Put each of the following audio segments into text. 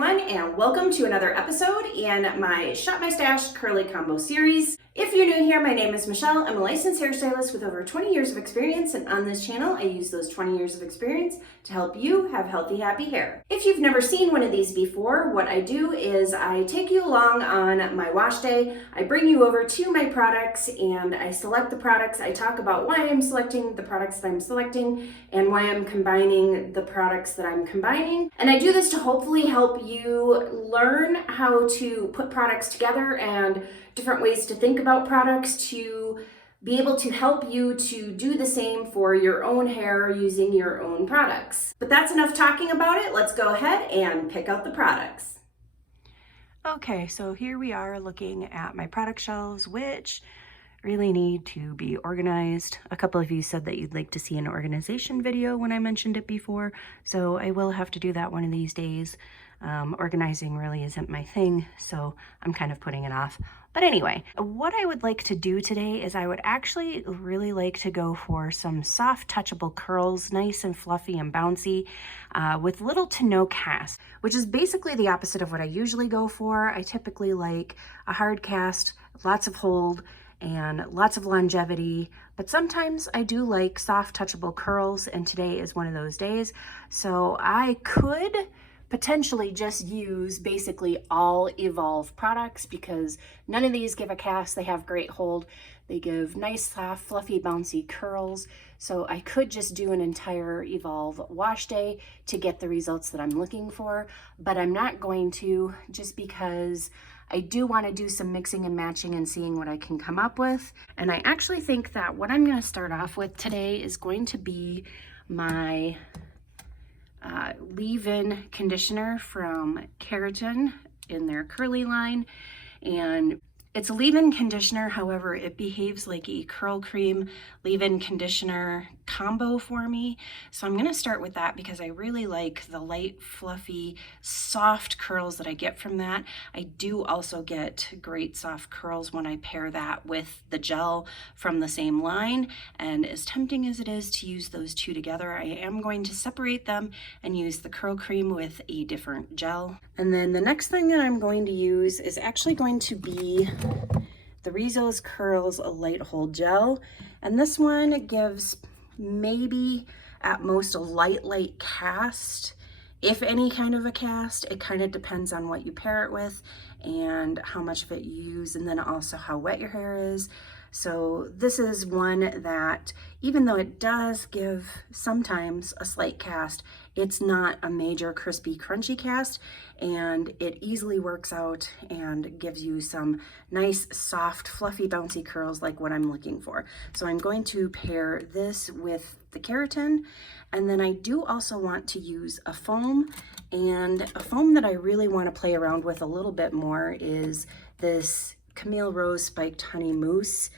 everyone, and welcome to another episode in my Shop My Stash Curly Combo series. If you're new here, my name is Michelle. I'm a licensed hairstylist with over 20 years of experience, and on this channel, I use those 20 years of experience to help you have healthy, happy hair. If you've never seen one of these before, what I do is I take you along on my wash day. I bring you over to my products and I select the products. I talk about why I'm selecting the products that I'm selecting and why I'm combining the products that I'm combining. And I do this to hopefully help you learn how to put products together and different ways to think about products to be able to help you to do the same for your own hair using your own products. But that's enough talking about it. Let's go ahead and pick out the products. Okay, so here we are looking at my product shelves, which really need to be organized. A couple of you said that you'd like to see an organization video when I mentioned it before, so I will have to do that one of these days. Organizing really isn't my thing, so I'm kind of putting it off. But anyway, what I would like to do today is I would actually really like to go for some soft touchable curls, nice and fluffy and bouncy, with little to no cast, which is basically the opposite of what I usually go for. I typically like a hard cast, lots of hold, and lots of longevity, but sometimes I do like soft touchable curls, and today is one of those days. So I could potentially just use basically all Evolve products because none of these give a cast. They have great hold. They give nice, soft, fluffy, bouncy curls. So I could just do an entire Evolve wash day to get the results that I'm looking for, but I'm not going to, just because I do want to do some mixing and matching and seeing what I can come up with. And I actually think that what I'm going to start off with today is going to be my leave-in conditioner from Keratin in their curly line. And it's a leave-in conditioner, however, it behaves like a curl cream leave-in conditioner combo for me. So I'm gonna start with that because I really like the light, fluffy, soft curls that I get from that. I do also get great soft curls when I pair that with the gel from the same line. And as tempting as it is to use those two together, I am going to separate them and use the curl cream with a different gel. And then the next thing that I'm going to use is actually going to be the Rizos Curls a Light Hold Gel. And this one gives maybe at most a light cast, if any kind of a cast. It kind of depends on what you pair it with and how much of it you use, and then also how wet your hair is. So this is one that, even though it does give sometimes a slight cast, it's not a major crispy crunchy cast, and it easily works out and gives you some nice soft fluffy bouncy curls like what I'm looking for. So I'm going to pair this with the Keratin, and then I do also want to use a foam, and a foam that I really want to play around with a little bit more is this Camille Rose Spiked Honey Mousse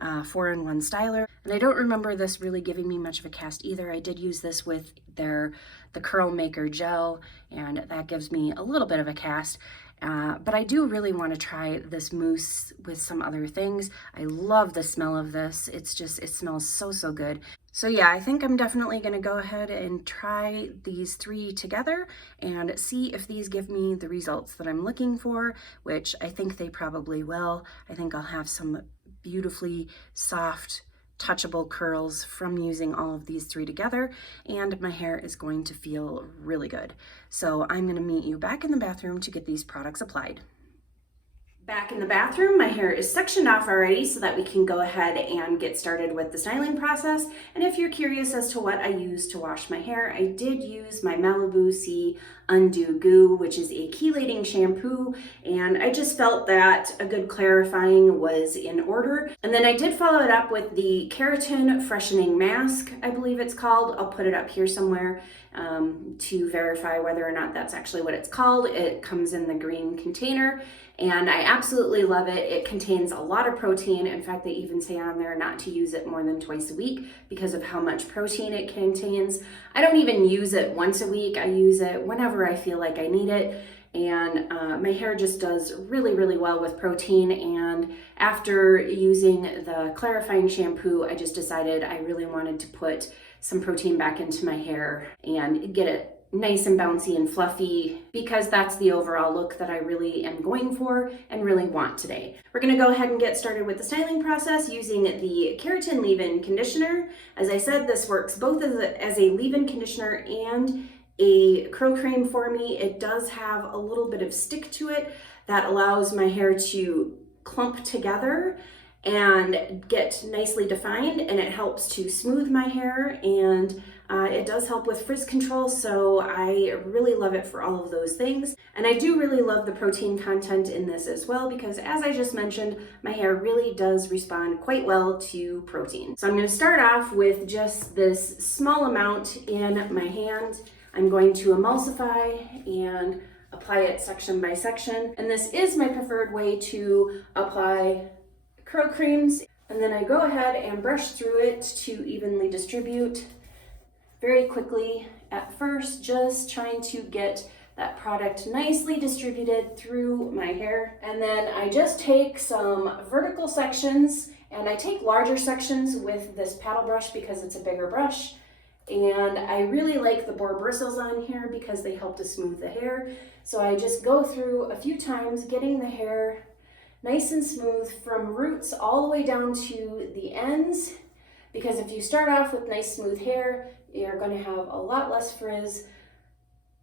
4-in-1 styler. And I don't remember this really giving me much of a cast either. I did use this with the Curl Maker gel, and that gives me a little bit of a cast. But I do really want to try this mousse with some other things. I love the smell of this. It smells so good. So yeah, I think I'm definitely going to go ahead and try these three together and see if these give me the results that I'm looking for, which I think they probably will. I think I'll have some beautifully soft, touchable curls from using all of these three together, and my hair is going to feel really good. So I'm going to meet you back in the bathroom to get these products applied. Back in the bathroom, my hair is sectioned off already so that we can go ahead and get started with the styling process. And if you're curious as to what I use to wash my hair, I did use my Malibu Sea Undo Goo, which is a chelating shampoo, and I just felt that a good clarifying was in order. And then I did follow it up with the Keratin Freshening Mask, I believe it's called. I'll put it up here somewhere to verify whether or not that's actually what it's called. It comes in the green container, and I absolutely love it. It contains a lot of protein. In fact, they even say on there not to use it more than twice a week because of how much protein it contains. I don't even use it once a week. I use it whenever I feel like I need it. And my hair just does really well with protein. And after using the clarifying shampoo, I just decided I really wanted to put some protein back into my hair and get it nice and bouncy and fluffy, because that's the overall look that I really am going for and really want today. We're gonna go ahead and get started with the styling process using the Keratin leave-in conditioner. As I said, this works both as a leave-in conditioner and a curl cream for me. It does have a little bit of stick to it that allows my hair to clump together and get nicely defined, and it helps to smooth my hair, and it does help with frizz control, so I really love it for all of those things. And I do really love the protein content in this as well, because as I just mentioned, my hair really does respond quite well to protein. So I'm going to start off with just this small amount in my hand. I'm going to emulsify and apply it section by section, and this is my preferred way to apply curl creams. And then I go ahead and brush through it to evenly distribute very quickly at first, just trying to get that product nicely distributed through my hair. And then I just take some vertical sections, and I take larger sections with this paddle brush because it's a bigger brush. And I really like the boar bristles on here because they help to smooth the hair. So I just go through a few times, getting the hair nice and smooth from roots all the way down to the ends, because if you start off with nice smooth hair, you're going to have a lot less frizz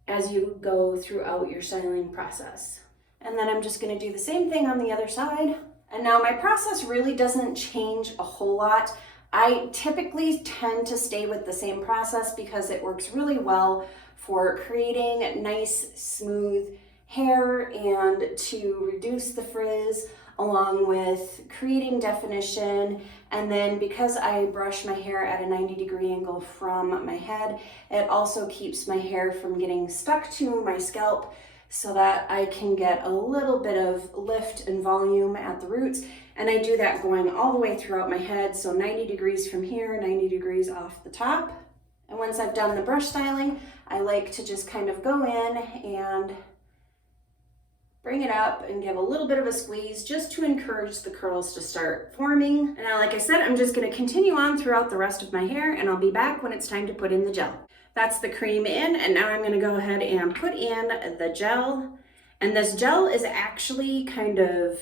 as you go throughout your styling process. And then I'm just going to do the same thing on the other side. And now my process really doesn't change a whole lot. I typically tend to stay with the same process because it works really well for creating nice smooth hair and to reduce the frizz, along with creating definition. And then because I brush my hair at a 90-degree angle from my head, it also keeps my hair from getting stuck to my scalp, so that I can get a little bit of lift and volume at the roots. And I do that going all the way throughout my head, so 90 degrees from here, 90 degrees off the top. And once I've done the brush styling, I like to just kind of go in and bring it up and give a little bit of a squeeze just to encourage the curls to start forming. And now, like I said, I'm just going to continue on throughout the rest of my hair, and I'll be back when it's time to put in the gel. That's the cream in, and now I'm going to go ahead and put in the gel. And this gel is actually kind of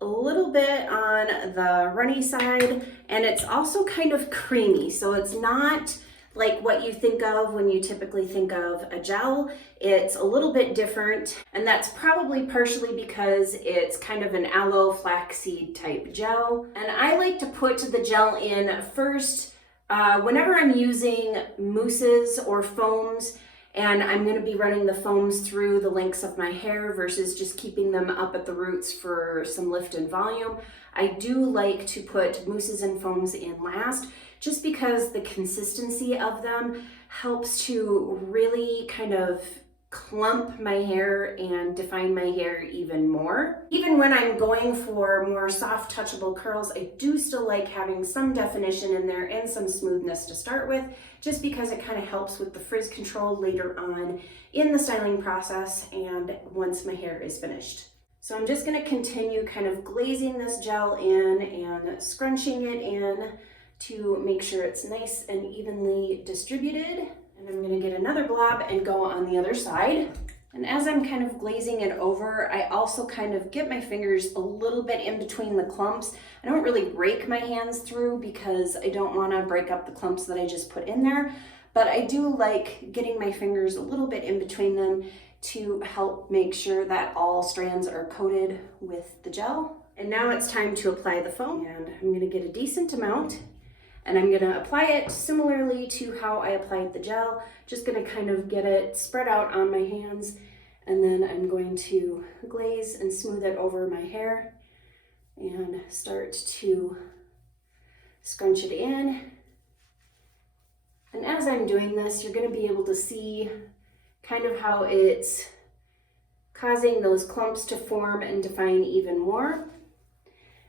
a little bit on the runny side, and it's also kind of creamy, so it's not like what you think of when you typically think of a gel. It's a little bit different, and that's probably partially because it's kind of an aloe flaxseed type gel. And I like to put the gel in first whenever I'm using mousses or foams, and I'm going to be running the foams through the lengths of my hair versus just keeping them up at the roots for some lift and volume. I do like to put mousses and foams in last, just because the consistency of them helps to really kind of clump my hair and define my hair even more. Even when I'm going for more soft, touchable curls, I do still like having some definition in there and some smoothness to start with, just because it kind of helps with the frizz control later on in the styling process and once my hair is finished. So I'm just going to continue kind of glazing this gel in and scrunching it in to make sure it's nice and evenly distributed. And I'm going to get another blob and go on the other side. And as I'm kind of glazing it over, I also kind of get my fingers a little bit in between the clumps. I don't really rake my hands through because I don't want to break up the clumps that I just put in there, but I do like getting my fingers a little bit in between them to help make sure that all strands are coated with the gel. And now it's time to apply the foam, and I'm going to get a decent amount. And I'm going to apply it similarly to how I applied the gel, just going to kind of get it spread out on my hands, and then I'm going to glaze and smooth it over my hair and start to scrunch it in. And as I'm doing this, you're going to be able to see kind of how it's causing those clumps to form and define even more.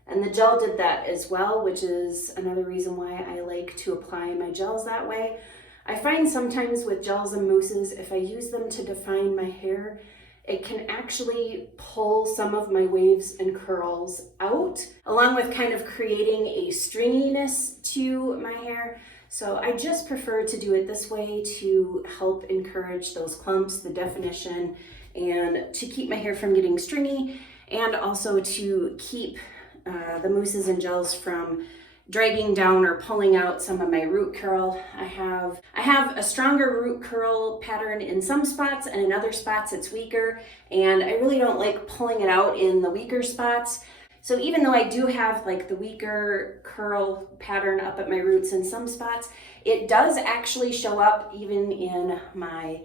And the gel did that as well, which is another reason why I like to apply my gels that way. I find sometimes with gels and mousses, if I use them to define my hair, it can actually pull some of my waves and curls out, along with kind of creating a stringiness to my hair. So I just prefer to do it this way to help encourage those clumps, the definition, and to keep my hair from getting stringy, and also to keep the mousses and gels from dragging down or pulling out some of my root curl. I have a stronger root curl pattern in some spots, and in other spots it's weaker, and I really don't like pulling it out in the weaker spots. So even though I do have like the weaker curl pattern up at my roots in some spots, it does actually show up even in my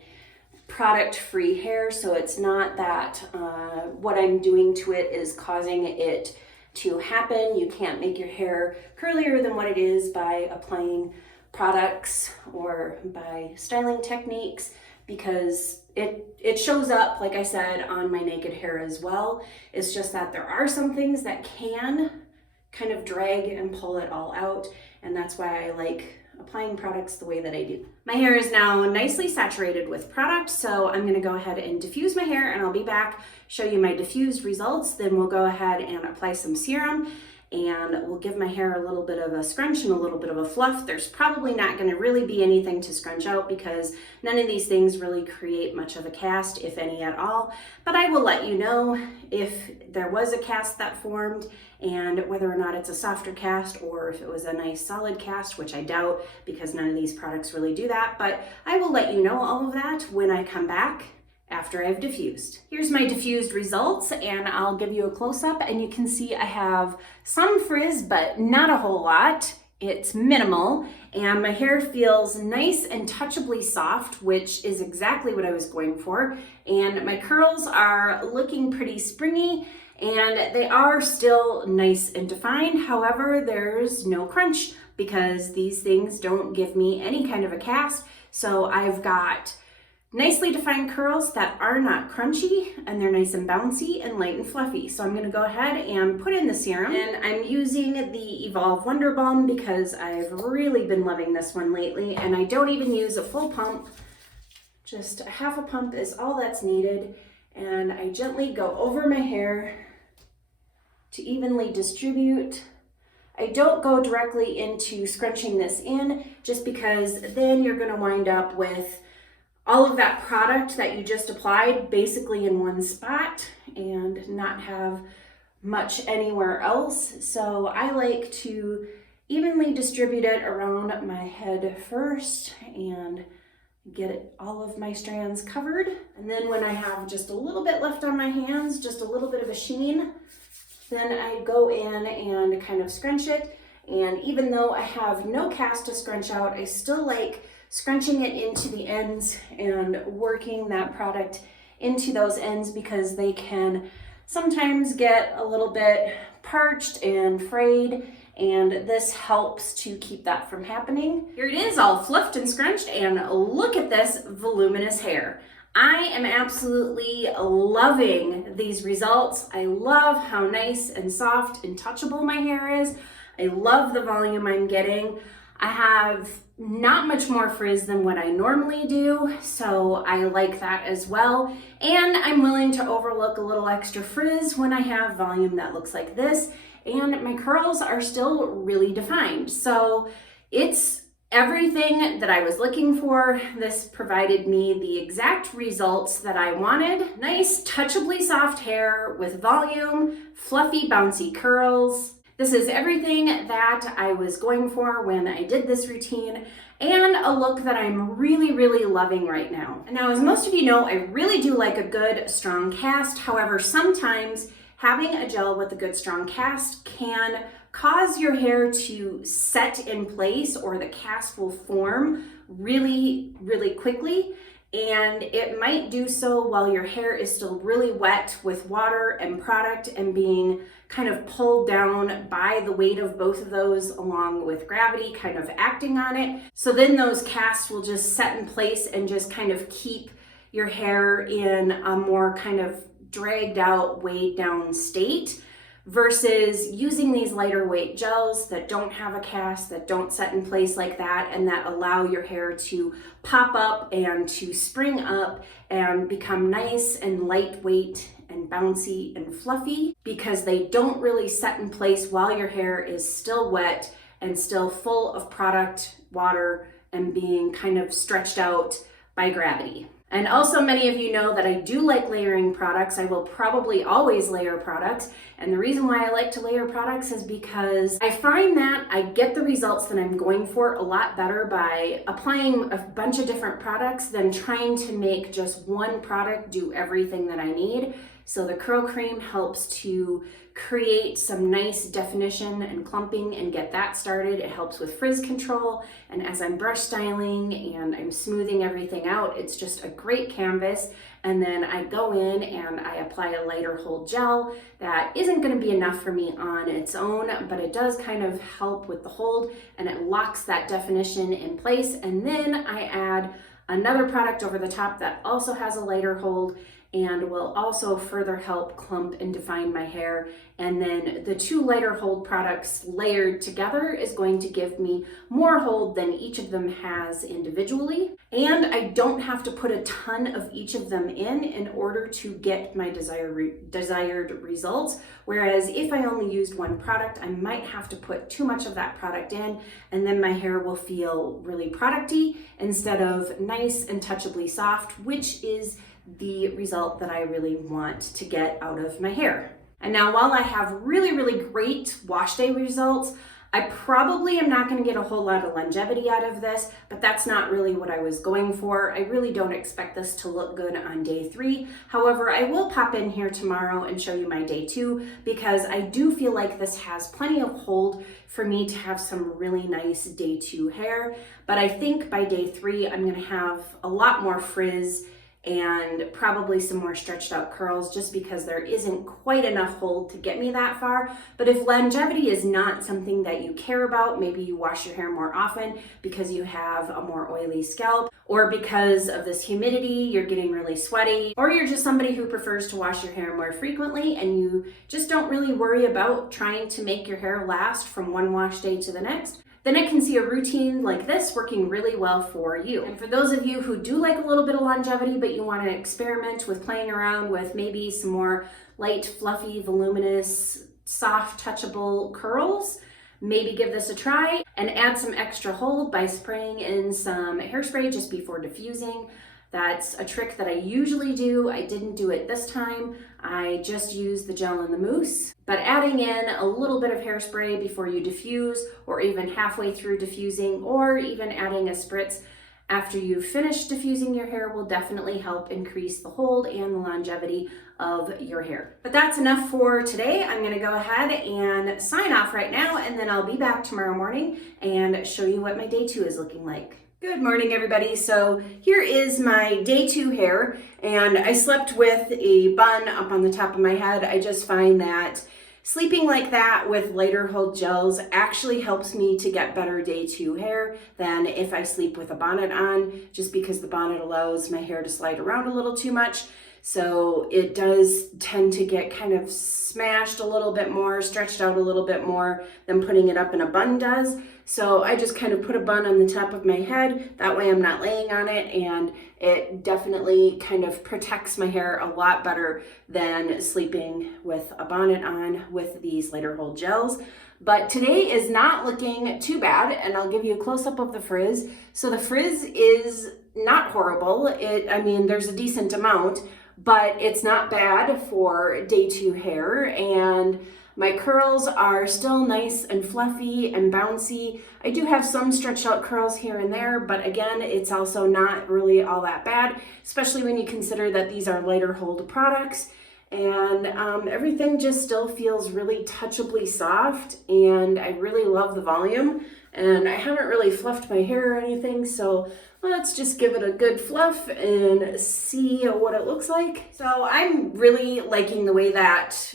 product-free hair. So it's not that what I'm doing to it is causing it to happen. You can't make your hair curlier than what it is by applying products or by styling techniques, because it shows up, like I said, on my naked hair as well. It's just that there are some things that can kind of drag and pull it all out, and that's why I like applying products the way that I do. My hair is now nicely saturated with product, so I'm gonna go ahead and diffuse my hair, and I'll be back, show you my diffused results. Then we'll go ahead and apply some serum, and we'll give my hair a little bit of a scrunch and a little bit of a fluff. There's probably not gonna really be anything to scrunch out because none of these things really create much of a cast, if any at all. But I will let you know if there was a cast that formed and whether or not it's a softer cast or if it was a nice solid cast, which I doubt because none of these products really do that. But I will let you know all of that when I come back after I've diffused. Here's my diffused results, and I'll give you a close-up, and you can see I have some frizz, but not a whole lot. It's minimal, and my hair feels nice and touchably soft, which is exactly what I was going for. And my curls are looking pretty springy, and they are still nice and defined. However, there's no crunch because these things don't give me any kind of a cast. So I've got nicely defined curls that are not crunchy, and they're nice and bouncy and light and fluffy. So I'm gonna go ahead and put in the serum, and I'm using the Evolve Wonder Balm because I've really been loving this one lately, and I don't even use a full pump. Just a half a pump is all that's needed, and I gently go over my hair to evenly distribute. I don't go directly into scrunching this in just because then you're gonna wind up with all of that product that you just applied basically in one spot and not have much anywhere else. So I like to evenly distribute it around my head first and get all of my strands covered. And then when I have just a little bit left on my hands, just a little bit of a sheen, then I go in and kind of scrunch it. And even though I have no cast to scrunch out, I still like scrunching it into the ends and working that product into those ends because they can sometimes get a little bit parched and frayed, and this helps to keep that from happening. Here it is, all fluffed and scrunched, and look at this voluminous hair. I am absolutely loving these results. I love how nice and soft and touchable my hair is. I love the volume I'm getting. I have not much more frizz than what I normally do, so I like that as well. And I'm willing to overlook a little extra frizz when I have volume that looks like this, and my curls are still really defined. So it's everything that I was looking for. This provided me the exact results that I wanted. Nice, touchably soft hair with volume, fluffy, bouncy curls. This is everything that I was going for when I did this routine, and a look that I'm really, really loving right now. And now, as most of you know, I really do like a good, strong cast. However, sometimes having a gel with a good, strong cast can cause your hair to set in place, or the cast will form really, really quickly. And it might do so while your hair is still really wet with water and product and being kind of pulled down by the weight of both of those along with gravity kind of acting on it. So then those casts will just set in place and just kind of keep your hair in a more kind of dragged out, weighed down state, versus using these lighter weight gels that don't have a cast, that don't set in place like that, and that allow your hair to pop up and to spring up and become nice and lightweight and bouncy and fluffy, because they don't really set in place while your hair is still wet and still full of product, water, and being kind of stretched out by gravity. And also, many of you know that I do like layering products. I will probably always layer products. And the reason why I like to layer products is because I find that I get the results that I'm going for a lot better by applying a bunch of different products than trying to make just one product do everything that I need. So the curl cream helps to create some nice definition and clumping and get that started. It helps with frizz control, and as I'm brush styling and I'm smoothing everything out, it's just a great canvas. And then I go in and I apply a lighter hold gel that isn't going to be enough for me on its own, but it does kind of help with the hold and it locks that definition in place. And then I add another product over the top that also has a lighter hold and will also further help clump and define my hair. And then the two lighter hold products layered together is going to give me more hold than each of them has individually. And I don't have to put a ton of each of them in order to get my desired results. Whereas if I only used one product, I might have to put too much of that product in, and then my hair will feel really producty instead of nice and touchably soft, which is the result that I really want to get out of my hair. And now, while I have really, really great wash day results, I probably am not going to get a whole lot of longevity out of this, but that's not really what I was going for. I really don't expect this to look good on day 3. However, I will pop in here tomorrow and show you my day 2 because I do feel like this has plenty of hold for me to have some really nice day 2 hair. But I think by day 3, I'm going to have a lot more frizz and probably some more stretched out curls just because there isn't quite enough hold to get me that far. But if longevity is not something that you care about, maybe you wash your hair more often because you have a more oily scalp, or because of this humidity, you're getting really sweaty, or you're just somebody who prefers to wash your hair more frequently and you just don't really worry about trying to make your hair last from one wash day to the next, then I can see a routine like this working really well for you. And for those of you who do like a little bit of longevity, but you want to experiment with playing around with maybe some more light, fluffy, voluminous, soft, touchable curls, maybe give this a try and add some extra hold by spraying in some hairspray just before diffusing. That's a trick that I usually do. I didn't do it this time. I just used the gel and the mousse. But adding in a little bit of hairspray before you diffuse, or even halfway through diffusing, or even adding a spritz after you finish diffusing your hair will definitely help increase the hold and the longevity of your hair. But that's enough for today. I'm gonna go ahead and sign off right now, and then I'll be back tomorrow morning and show you what my day 2 is looking like. Good morning, everybody. So here is my day 2 hair, and I slept with a bun up on the top of my head. I just find that sleeping like that with lighter hold gels actually helps me to get better day 2 hair than if I sleep with a bonnet on, just because the bonnet allows my hair to slide around a little too much. So it does tend to get kind of smashed a little bit more, stretched out a little bit more than putting it up in a bun does. So I just kind of put a bun on the top of my head. That way I'm not laying on it, and it definitely kind of protects my hair a lot better than sleeping with a bonnet on with these lighter hold gels. But today is not looking too bad, and I'll give you a close-up of the frizz. So the frizz is not horrible. I mean, there's a decent amount, but it's not bad for day 2 hair, and my curls are still nice and fluffy and bouncy. I do have some stretched out curls here and there, but again, it's also not really all that bad, especially when you consider that these are lighter hold products. And everything just still feels really touchably soft, and I really love the volume. And I haven't really fluffed my hair or anything, so let's just give it a good fluff and see what it looks like. So I'm really liking the way that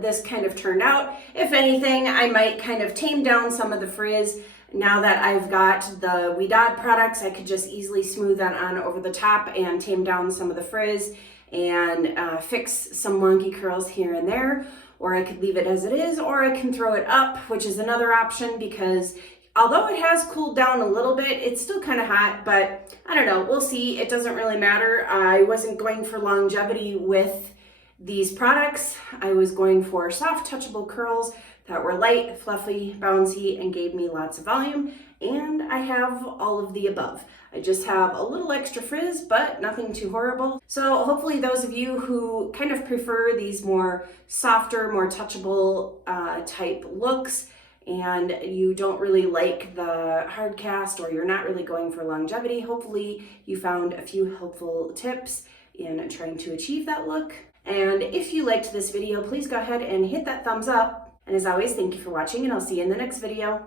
this kind of turned out. If anything, I might kind of tame down some of the frizz. Now that I've got the Ouidad products, I could just easily smooth that on over the top and tame down some of the frizz and fix some wonky curls here and there. Or I could leave it as it is, or I can throw it up, which is another option, because although it has cooled down a little bit, it's still kind of hot, but I don't know, we'll see. It doesn't really matter. I wasn't going for longevity with these products. I was going for soft, touchable curls that were light, fluffy, bouncy, and gave me lots of volume. And I have all of the above. I just have a little extra frizz, but nothing too horrible. So hopefully those of you who kind of prefer these more softer, more touchable type looks, and you don't really like the hard cast, or you're not really going for longevity, hopefully you found a few helpful tips in trying to achieve that look. And if you liked this video, please go ahead and hit that thumbs up. And as always, thank you for watching, and I'll see you in the next video.